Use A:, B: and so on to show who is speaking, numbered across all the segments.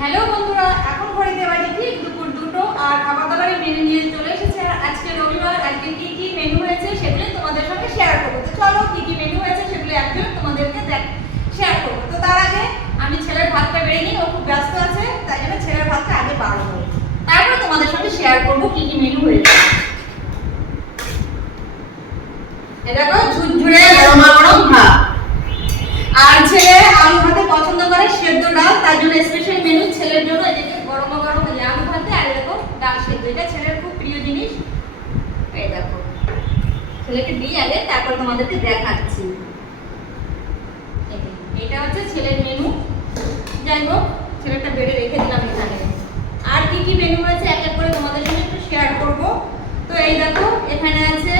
A: Hello বন্ধুরা, এখন ঘড়িতে বাজে ঠিক দুপুর দুটো আর খাবার দাবারের মেনু নিয়ে চলে এসেছে আর আজকে রবিবার, আজকে কি কি মেনু হয়েছে সেগুলো তোমাদের সঙ্গে শেয়ার করব। তো চলো কি কি মেনু হয়েছে সেগুলো একজন তোমাদেরকে দেখ শেয়ার করব। তো তার আগে আমি ছেলের ভাতটা বেড়ে নিই, ও খুব ব্যস্ত আছে, তাই জন্য ছেলের ভাতটা আগে বাড়বো। তারপরে তোমাদের সঙ্গে শেয়ার করব কি কি মেনু হয়েছে। এটা দেখো ঝুরঝুরে গরম গরম ভাত। আর ছেলে আলু ভাতে পছন্দ করে, সেদ্ধ ডাল, তার জন্য স্পেশাল মেনু ছেলের জন্য এদিকে গরম গরম আলু ভাতে আর এরকম ডাল সেদ্ধ। এটা ছেলের খুব প্রিয় জিনিস। এই দেখো। ছেলেকে দিই আগে তারপর তোমাদেরকে দেখাচ্ছি। এটা হচ্ছে ছেলের মেনু যাই হোক ছেলেটা বেড়ে রেখে দিলাম এখানে। আর কি কি মেনু হয়েছে এক এক করে তোমাদের সঙ্গে একটু শেয়ার করব। তো এই দেখো, এখানে আছে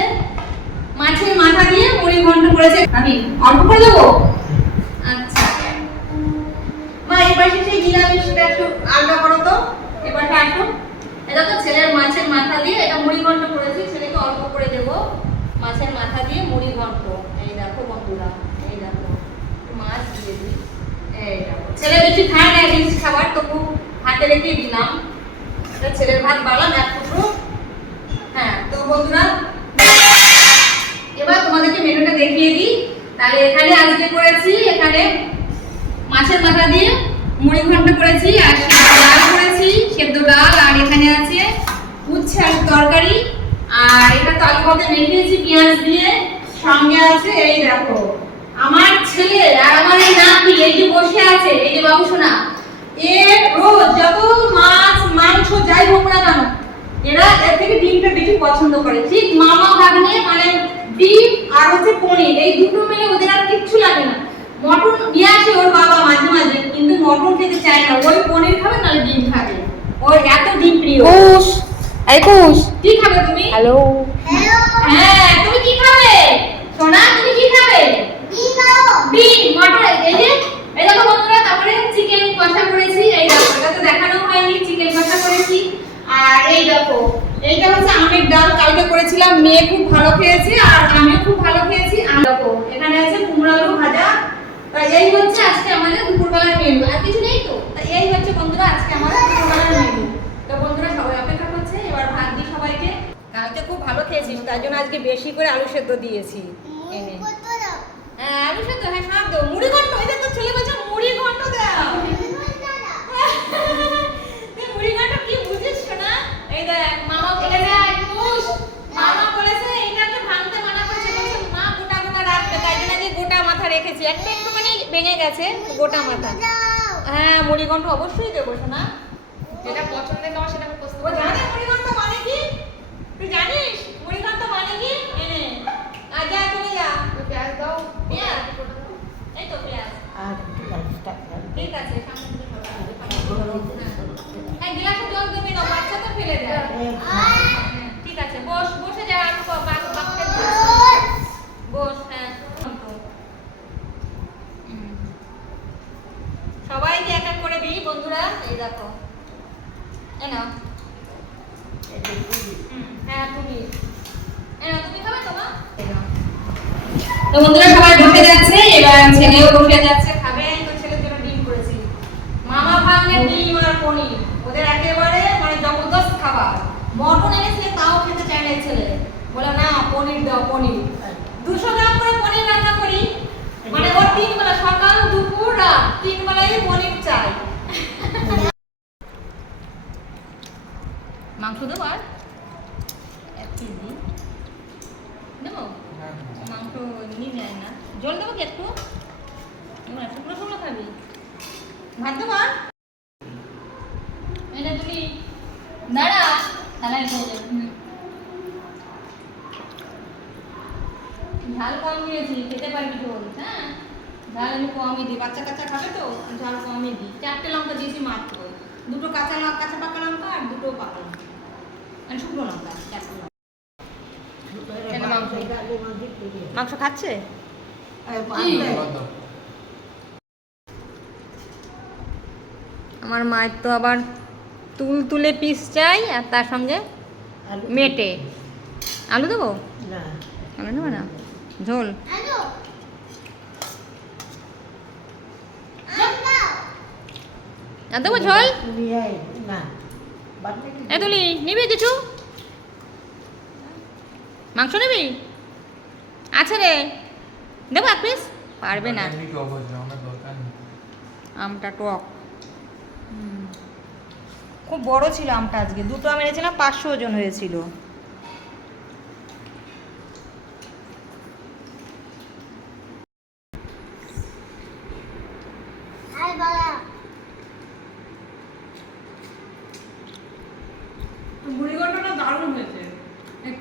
A: মাছের মাথা দিয়ে মুড়ি ঘন্ট করেছে। আমি অল্প করে দেবো? সেই একটু করো তো। এটা তো ছেলের মাছের মাথা দিয়ে এটা মুড়ি করেছি, ছেলেকে অল্প করে মাছের মাথা দিয়ে মুড়ি এই এই মাছ দিয়ে ছেলে বেশি খাবার হাতে দিলাম। এটা ছেলের ভাত এক হ্যাঁ তো বন্ধুরা, এবার তোমাদেরকে দেখিয়ে দিই। তাহলে এখানে আজকে করেছি, এখানে মাছের মাথা দিয়ে মুড়ি ঘন্ট করেছি আর সেদ্ধ ডাল করেছি। সেদ্ধ ডাল আর এখানে আছে উচ্ছে আর তরকারি। আর এটা তো আলু ভাতে মেখেছি পেঁয়াজ দিয়ে। সঙ্গে আছে এই দেখো, আমার ছেলে আর আমার এই নাতি এই যে বসে আছে, এই যে বাবু সোনা, এর রোজ যত মাছ, মাংস যাই হোক না কেন, এরা এর থেকে ডিমটা বেশি পছন্দ করে। ঠিক মামা ভাগ্নে মানে ডিম আর হচ্ছে পনির, এই দুটো মিলে ওদের আর কিচ্ছু লাগে না। মটন নিয়ে আসে ওর বাবা মাঝে মাঝে কিন্তু মটন খেতে চায় না। ওই পনির খাবে নাহলে ডিম খাবে। ওর এত ডিম প্রিয়।
B: কুশ এই কুশ
A: কি খাবে তুমি?
B: হ্যালো।
A: হ্যাঁ তুমি কি খাবে? সোনা তুমি কি খাবে। ডিম মটন। এই যে এই দেখো বন্ধুরা তারপরে চিকেন কষা করেছি। এই দেখো এটা তো দেখানো হয়নি চিকেন কষা করেছি। আর এই দেখো এইটা হচ্ছে আমের ডাল। কালকে করেছিলাম মেয়ে খুব ভালো খেয়েছে আর আমিও খুব ভালো খেয়েছি। আর দেখো এখানে আছে এই হচ্ছে আজকে আমাদের দুপুরবেলার মেনু আর কিছু নেই তো? এই হচ্ছে বন্ধুরা আজকে আমাদের দুপুরবেলার মেনু তো বন্ধুরা সবাই অপেক্ষা করছে এবার ভাত দিই সবাইকে। কালকে খুব ভালো খেয়েছিস তার জন্য আজকে বেশি করে আলু সেদ্ধ দিয়েছি। এনে হ্যাঁ আলু সেদ্ধ হ্যাঁ সব দাও। মুড়ি ঘন্ট ওই তোর ছেলে বলছে মুড়ি ঘন্ট দাও। মুড়ি ঘন্ট কি বুঝিস না এই দেখ মামা মুস। মামা বলেছে এটাকে ভাঙতে মানা করেছে। মা গোটা গোটা রাখতে তাই জন্য যে গোটা মাথা রেখেছি। একটা একটু ভেঙে গেছে গোটা মাথা। হ্যাঁ মুড়ি ঘন্ট অবশ্যই দেবো শোনা
B: যেটা পছন্দের খাবার সেটা আমি
A: ও জানে মানে কি? তুই জানিস মুড়ি ঘন্ট মানে কি? এনে। আজ যা চলে যা।
B: পেঁয়াজ দাও।
A: পেঁয়াজ? এই তো পেঁয়াজ। ঠিক আছে সামনে হ্যাঁ। গ্লাসে জল দেবে না বাচ্চা তো ফেলে দেয়। হ্যাঁ, ঠিক আছে বস বসে যা আমি ক- বাক- বাক্সে দিচ্ছি। বস হ্যাঁ হুম। সবাইকে এক এক করে দিই বন্ধুরা, এই দেখো। নাও। হ্যাঁ করেছি। মামা আর পনির। ওদের একেবারে মানে জবরদস্ত খাবার। মটন এনেছে তাও খেতে চায় না ছেলে। বলে, না, পনির দাও, পনির দুশো গ্রাম করে পনির রান্না করি মানে ওর তিন বেলা সকাল দুপুর রাত তিন বেলায় পনির চাই মাংস দেবো আর? এক কেজি। দেবো? মাংস এমনি নেয় না। জল দেবো কি একটু? শুকনো শুকনো খাবি। ভাত দেবো আর? এটা তুলি দাঁড়া তাহলে হয়ে যাবে ঝাল কম দিয়েছি খেতে পারবি ঝোল হ্যাঁ? ঝাল আমি কমই দিই। বাচ্চা কাচ্চা খাবে তো ঝাল কমই দিই। চারটে লঙ্কা দিয়েছি মাত্র। দুটো কাঁচা লঙ্কা কাঁচা পাকা লঙ্কা আর দুটো পাকা লঙ্কা মানে শুকনো লঙ্কা মাংস খাচ্ছে? আমার মায়ের তো আবার তুল তুলে পিস চাই আর তার সঙ্গে মেটে। আলু দেবো? আলু দেবো না? ঝোল. আর দেবো ঝোল?
C: না।
A: এ তুলি নিবি কিছু? মাংস নিবি? আছে রে। দেবো এক পিস পারবে না। আমটা টক। খুব বড় ছিল আমটা আজকে। দুটো আমি এনেছিলাম পাঁচশো ওজন হয়েছিল। মুড়িঘণ্টটা দারুণ হয়েছে।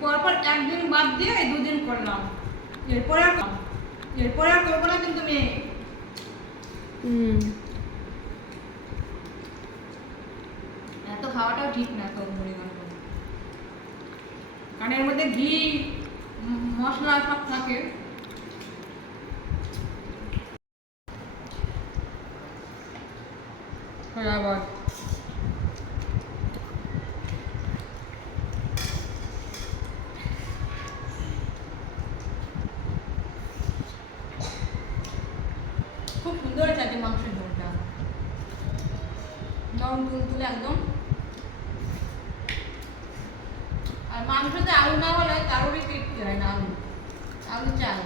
A: পরপর একদিন বাদ দিয়ে দুদিন করলাম। এরপরে আর এরপরে আর করব না কিন্তু মেয়ে। এত খাওয়াটাও ঠিক না তো মুড়িঘণ্ট কারণ এর মধ্যে ঘি মশলা সব থাকে। হ্যাঁ, আবার খুব সুন্দর হয়েছে আজকে মাংসের ঝোলটা নরম তুলতুলে একদম। আর মাংসতে আলু না হলে কারোরই পেট হয় না আলু। আলু চাই